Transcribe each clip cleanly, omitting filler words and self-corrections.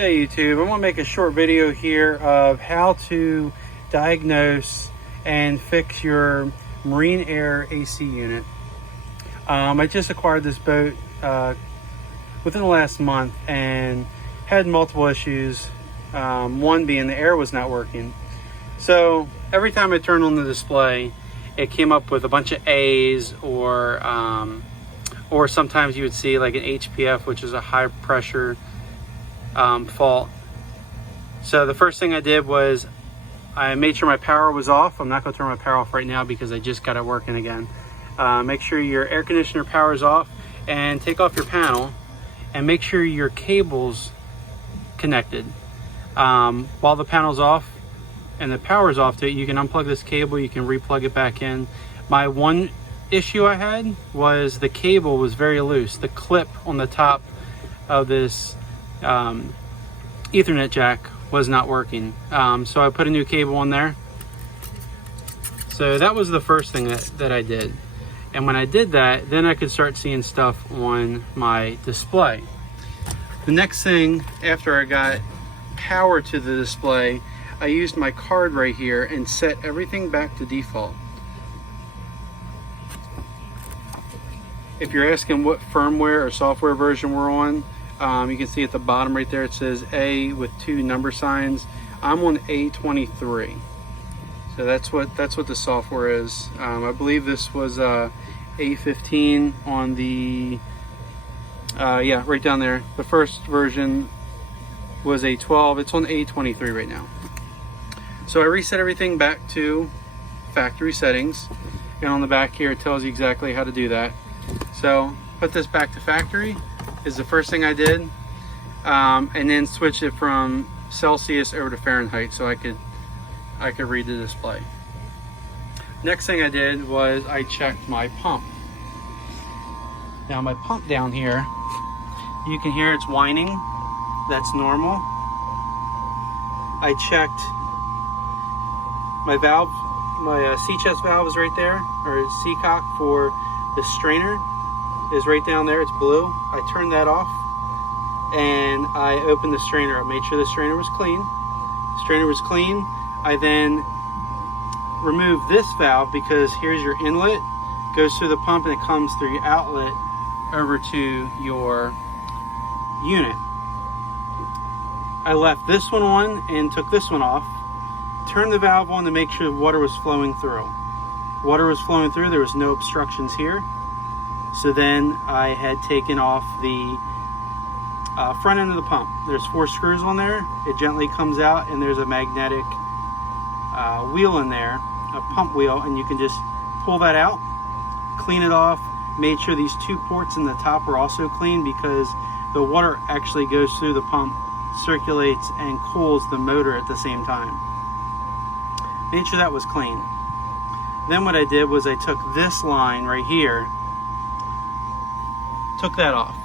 Hey YouTube, I'm going to make a short video here of how to diagnose and fix your marine air AC unit. I just acquired this boat within the last month and had multiple issues, one being the air was not working. So every time I turned on the display, it came up with a bunch of A's, or sometimes you would see like an HPF, which is a high pressure fault. So the first thing I did was I made sure my power was off. I'm not going to turn my power off right now because I just got it working again. Make sure your air conditioner power is off, and take off your panel and make sure your cable's connected. While the panel's off and the power's off to it, you can unplug this cable, you can replug it back in. My one issue I had was the cable was very loose. The clip on the top of this Ethernet jack was not working, so I put a new cable on there. So that was the first thing that I did, and when I did that, then I could start seeing stuff on my display. The next thing, after I got power to the display, I used my card right here and set everything back to default. If you're asking what firmware or software version we're on, you can see at the bottom right there it says A with 2 number signs. I'm on A23, so that's what the software is. I believe this was A15 on the yeah, right down there. The first version was A12. It's on A23 right now. So I reset everything back to factory settings, and on the back here it tells you exactly how to do that. So put this back to factory is the first thing I did, and then switch it from Celsius over to Fahrenheit so I could read the display. Next thing I did was I checked my pump. Now my pump down here, you can hear it's whining. That's normal. I checked my valve, my C-chest valve is right there, or C-cock for the strainer is right down there, it's blue. I turned that off and I opened the strainer up, made sure the strainer was clean. The strainer was clean. I then removed this valve because here's your inlet, goes through the pump and it comes through your outlet over to your unit. I left this one on and took this one off, turned the valve on to make sure water was flowing through. Water was flowing through, there was no obstructions here. So then I had taken off the front end of the pump. There's 4 screws on there. It gently comes out and there's a magnetic wheel in there, a pump wheel, and you can just pull that out, clean it off. Made sure these 2 ports in the top were also clean because the water actually goes through the pump, circulates, and cools the motor at the same time. Made sure that was clean. Then what I did was I took this line right here, took that off.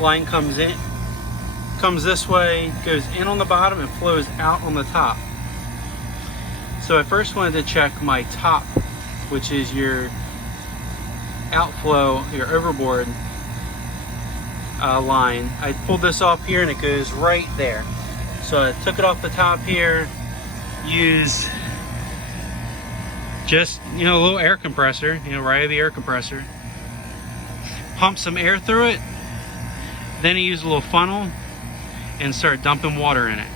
Line comes in, comes this way, goes in on the bottom and flows out on the top. So I first wanted to check my top, which is your outflow, your overboard line. I pulled this off here and it goes right there. So I took it off the top here, used just, a little air compressor, Ryobi air compressor. Pump some air through it. Then I used a little funnel and started dumping water in it.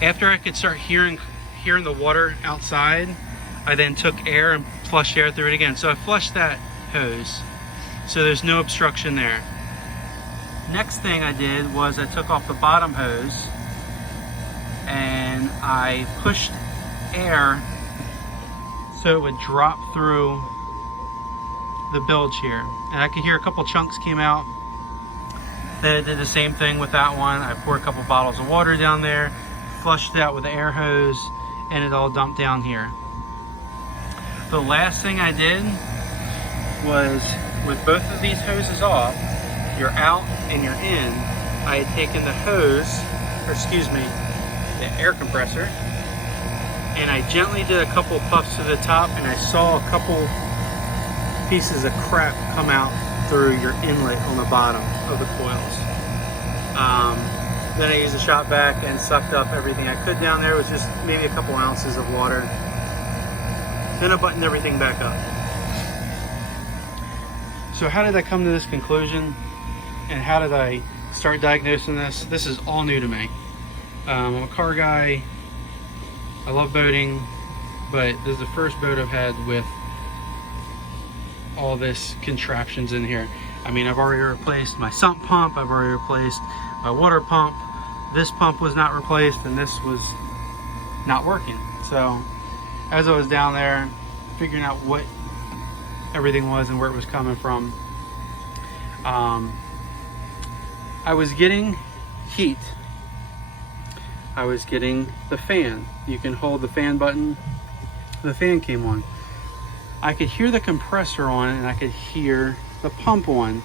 After I could start hearing the water outside, I then took air and flushed air through it again. So I flushed that hose, so there's no obstruction there. Next thing I did was I took off the bottom hose and I pushed air so it would drop through the bilge here. And I could hear a couple chunks came out. Then I did the same thing with that one. I poured a couple bottles of water down there, flushed it out with the air hose, and it all dumped down here. The last thing I did was, with both of these hoses off, your out and your in, I had taken the hose, or excuse me, the air compressor, and I gently did a couple puffs to the top, and I saw a couple pieces of crap come out through your inlet on the bottom of the coils. Then I used the shop vac and sucked up everything I could down there. It was just maybe a couple ounces of water. Then I buttoned everything back up. So how did I come to this conclusion? And how did I start diagnosing this? This is all new to me. I'm a car guy. I love boating, but this is the first boat I've had with all this contraptions in here. I mean, I've already replaced my sump pump, I've already replaced my water pump. This pump was not replaced, and this was not working. So as I was down there figuring out what everything was and where it was coming from, I was getting heat. I was getting the fan. You can hold the fan button. The fan came on. I could hear the compressor on and I could hear the pump on,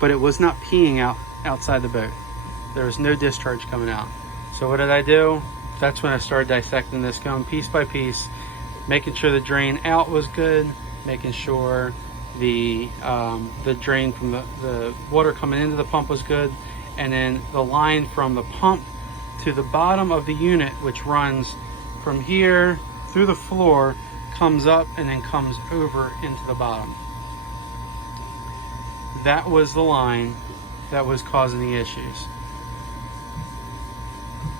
but it was not peeing outside the boat. There was no discharge coming out. So what did I do? That's when I started dissecting this, going piece by piece, making sure the drain out was good, making sure the drain from the water coming into the pump was good, and then the line from the pump to the bottom of the unit, which runs from here through the floor, comes up and then comes over into the bottom. That was the line that was causing the issues.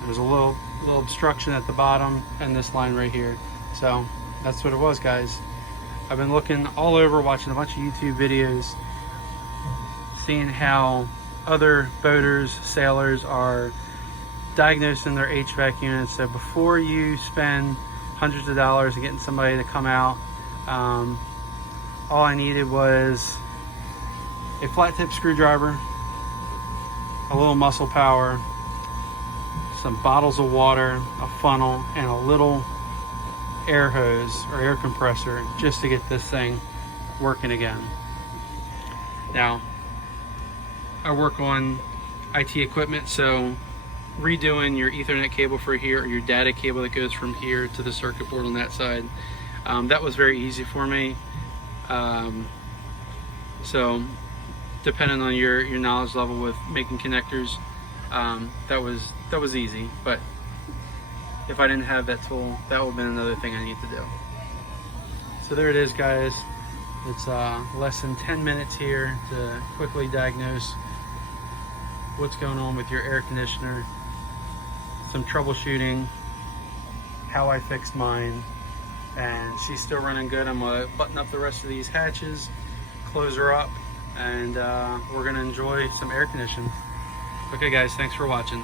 There was a little obstruction at the bottom and this line right here. So that's what it was, guys. I've been looking all over, watching a bunch of YouTube videos, seeing how other boaters, sailors are diagnosing their HVAC units. So before you spend hundreds of dollars and getting somebody to come out, all I needed was a flat tip screwdriver, a little muscle power, some bottles of water, a funnel, and a little air hose or air compressor just to get this thing working again. Now, I work on IT equipment, so redoing your Ethernet cable for here, or your data cable that goes from here to the circuit board on that side, that was very easy for me. So depending on your knowledge level with making connectors, that was easy. But if I didn't have that tool, that would have been another thing I need to do. So there it is, guys. It's less than 10 minutes here to quickly diagnose what's going on with your air conditioner, some troubleshooting, how I fixed mine, and she's still running good. I'm gonna button up the rest of these hatches, close her up, and we're gonna enjoy some air conditioning. Okay guys, thanks for watching.